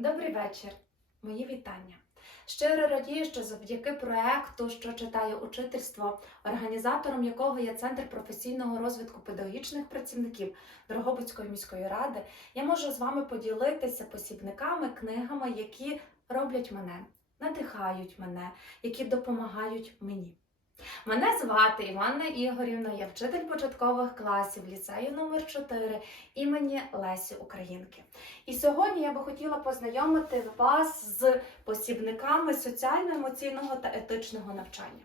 Добрий вечір, мої вітання. Щиро радію, що завдяки проекту, що читає учительство, організатором якого є Центр професійного розвитку педагогічних працівників Дрогобицької міської ради, я можу з вами поділитися посібниками, книгами, які роблять мене, надихають мене, які допомагають мені. Мене звати Іванна Ігорівна, я вчитель початкових класів ліцею номер 4 імені Лесі Українки. І сьогодні я би хотіла познайомити вас з посібниками соціально-емоційного та етичного навчання.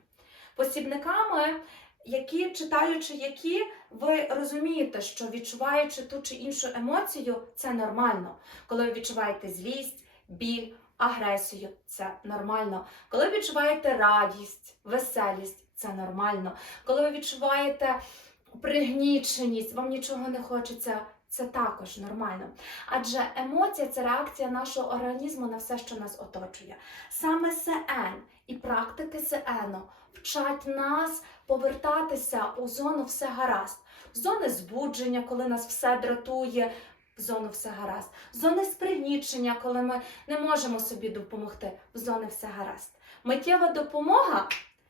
Посібниками, які, читаючи які, ви розумієте, що відчуваючи ту чи іншу емоцію, це нормально. Коли ви відчуваєте злість, біль, агресію, це нормально. Коли відчуваєте радість, веселість, це нормально. Коли ви відчуваєте пригніченість, вам нічого не хочеться, це також нормально. Адже емоція це реакція нашого організму на все, що нас оточує. Саме СН і практики СН вчать нас повертатися у зону все гаразд, зони збудження, коли нас все дратує. В зону все гаразд, в зони спригнічення, коли ми не можемо собі допомогти, в зони все гаразд. Миттєва допомога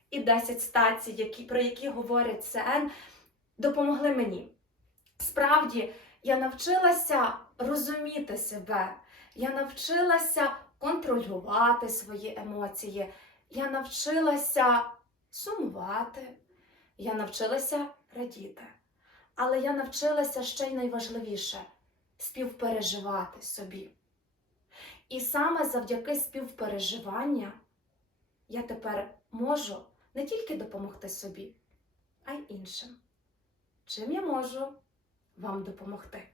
і 10 стацій, які, про які говорять СН, допомогли мені. Справді, я навчилася розуміти себе, я навчилася контролювати свої емоції, я навчилася сумувати, я навчилася радіти. Але я навчилася ще й найважливіше співпереживати собі. І саме завдяки співпереживання я тепер можу не тільки допомогти собі, а й іншим. Чим я можу вам допомогти?